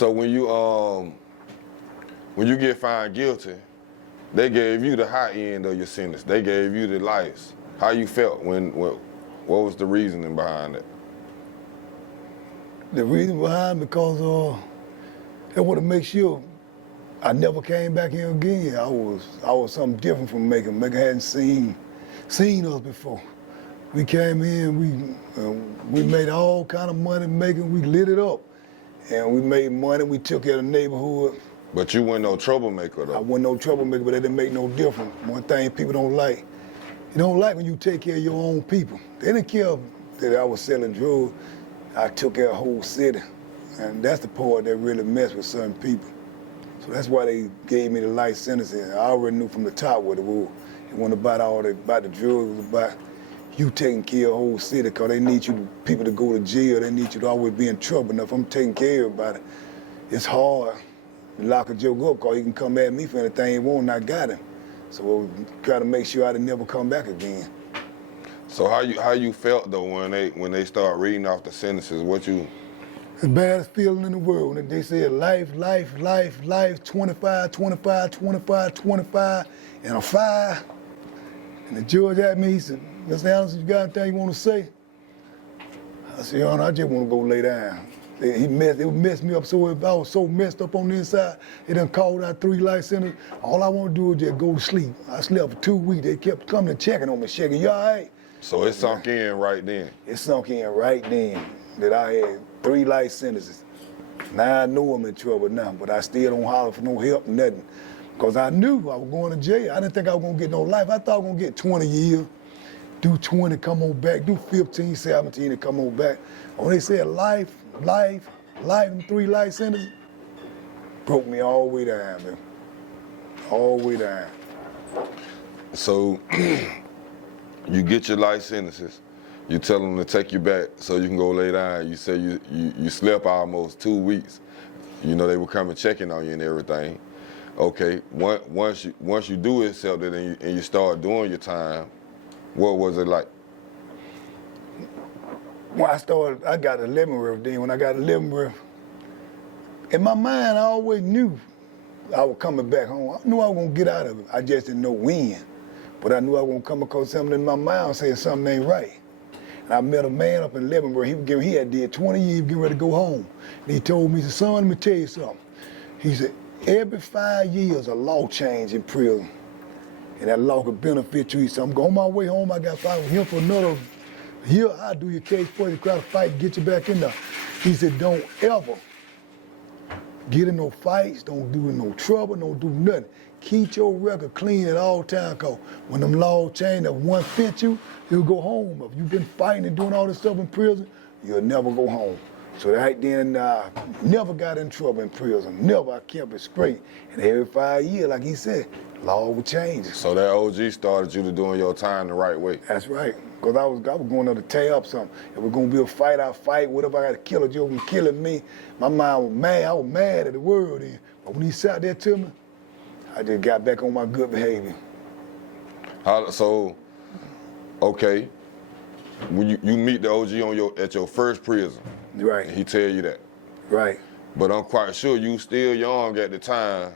So when you get found guilty, they gave you the high end of your sentence. They gave you the life. How you felt what was the reasoning behind it? The reason behind because they want to make sure I never came back here again. I was something different from Macon. Macon hadn't seen us before. We came in, we made all kind of money Macon. We lit it up, and we made money. We took care of the neighborhood. But you weren't no troublemaker though. I wasn't no troublemaker, but that didn't make no difference. One thing people don't like, you don't like when you take care of your own people. They didn't care that I was selling drugs. I took care of the whole city, and that's the part that really messed with certain people. So that's why they gave me the life sentence. I already knew from the top what it was. It wasn't about about the drugs. It was about you taking care of the whole city, because they need people to go to jail. They need you to always be in trouble. Now, if I'm taking care of everybody, it's hard to lock a joke up, because he can come at me for anything he want, and I got him. So we'll try to make sure I didn't never come back again. So how you felt though when they start reading off the sentences? The baddest feeling in the world. When they said life, 25, 25, 25, 25, and a 5. And the judge asked me, he said, Mr. Anderson, you got anything you want to say? I said, Your Honor, I just want to go lay down. It messed me up so I was so messed up on the inside. They done called out 3 life sentences. All I want to do is just go to sleep. I slept for 2 weeks. They kept coming and checking on me, shaking, you all right? So it sunk in right then? It sunk in right then that I had 3 life sentences. Now I know I'm in trouble now, but I still don't holler for no help, nothing. Because I knew I was going to jail. I didn't think I was going to get no life. I thought I was going to get 20 years, do 20, come on back, do 15, 17, and come on back. When they said life, and 3 life sentences, broke me all the way down, man. All the way down. So you get your life sentences. You tell them to take you back so you can go lay down. You say you slept almost 2 weeks. You know, they were coming checking on you and everything. Okay, once you do accept it and you start doing your time, what was it like? When I got 11 riff then. When I got 11 riff, in my mind, I always knew I was coming back home. I knew I was gonna get out of it. I just didn't know when. But I knew I was gonna come because something in my mind said something ain't right. And I met a man up in Leavenworth. He had did 20 years, getting ready to go home. And he told me, he said, son, let me tell you something. He said, every 5 years, a law change in prison. And that law could benefit you. He said, I'm going my way home. I got fight with him for another year. I'll do your case for you, try to fight, get you back in there. He said, don't ever get in no fights, don't do no trouble, don't do nothing. Keep your record clean at all times, because when them laws change, if one fit you, you'll go home. If you've been fighting and doing all this stuff in prison, you'll never go home. So right then, never got in trouble in prison. Never. I kept it straight. And every 5 years, like he said, law would change. So that OG started you to doing your time the right way. That's right. Because I was going there to tear up something. If it was going to be a fight, I'd fight. Whatever I got to kill a joke and killing me. My mind was mad. I was mad at the world then. But when he sat there to me, I just got back on my good behavior. Okay, when you meet the OG at your first prison, right? And he tell you that, right? But I'm quite sure you still young at the time.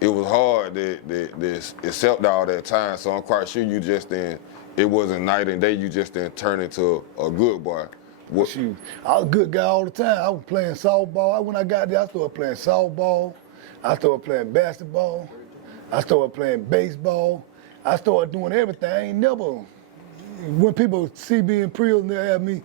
It was hard to accept all that time. So I'm quite sure you just then. It wasn't night and day. You just didn't turn into a good boy. Shoot, I was a good guy all the time. I was playing softball. When I got there, I started playing softball. I started playing basketball. I started playing baseball. I started doing everything. I ain't never. When people see me in prison, they ask me,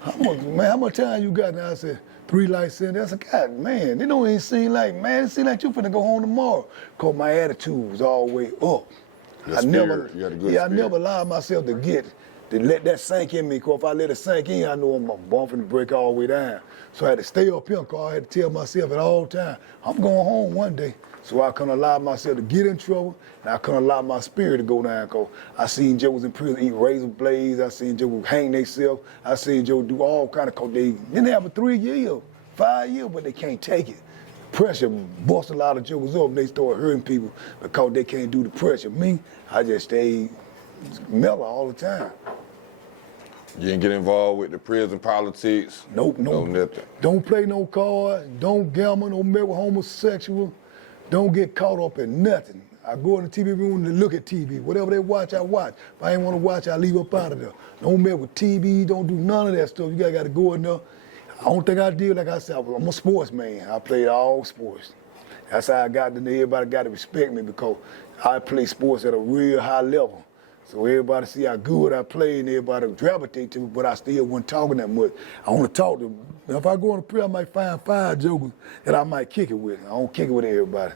how much time you got? And I said, 3 life sentences. I said, God, man, they don't even seem like, man, it seem like you finna go home tomorrow. Because my attitude was all the way up. I never allowed myself to let that sink in me. Because if I let it sink in, I know I'm bumping to break all the way down. So I had to stay up here, because I had to tell myself at all times, I'm going home one day. So I couldn't allow myself to get in trouble, and I couldn't allow my spirit to go down, because I seen Joe was in prison eat razor blades, I seen Joe hang themselves, I seen Joe do all kind of, because they didn't have a 3 year, 5 year, but they can't take it. Pressure bust a lot of jokers up, and they start hurting people because they can't do the pressure. Me, I just stayed mellow all the time. You didn't get involved with the prison politics? Nope. No nothing. Don't play no cards, don't gamble, don't mess with homosexual, don't get caught up in nothing. I go in the TV room to look at TV. Whatever they watch, I watch. If I ain't want to watch, I leave up out of there. Don't mess with TV, don't do none of that stuff. You got to go in there. I don't think I did, like I said, I'm a sportsman. I played all sports. That's how I got to, everybody got to respect me because I play sports at a real high level. So everybody see how good I play and everybody gravitate to me, but I still wasn't talking that much. I want to talk to them. If I go on the prayer, I might find 5 jokers that I might kick it with. I don't kick it with everybody.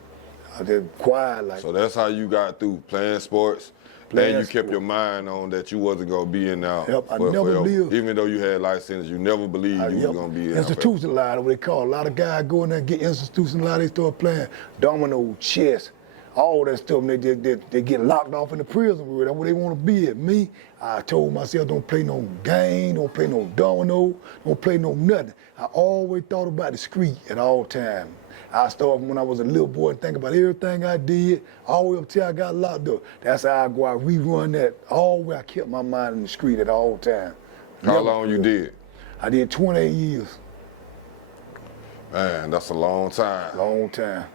I just quiet like. So that's how you got through playing sports, and you kept your mind on that you wasn't gonna be in there. Yep, I never lived. Even though you had life sentence, you never believed you was gonna be in there. Institutionalized, what they call. A lot of guys go in there and get institutionalized. They start playing domino, chess, all that stuff, and they get locked off in the prison. That's where they want to be at. Me, I told myself, don't play no game, don't play no domino, don't play no nothing. I always thought about the street at all times. I started when I was a little boy and think about everything I did, all the way up till I got locked up. That's how I go out, rerun that. Always I kept my mind in the street at all times. How long you did? I did 28 years. Man, that's a long time. Long time.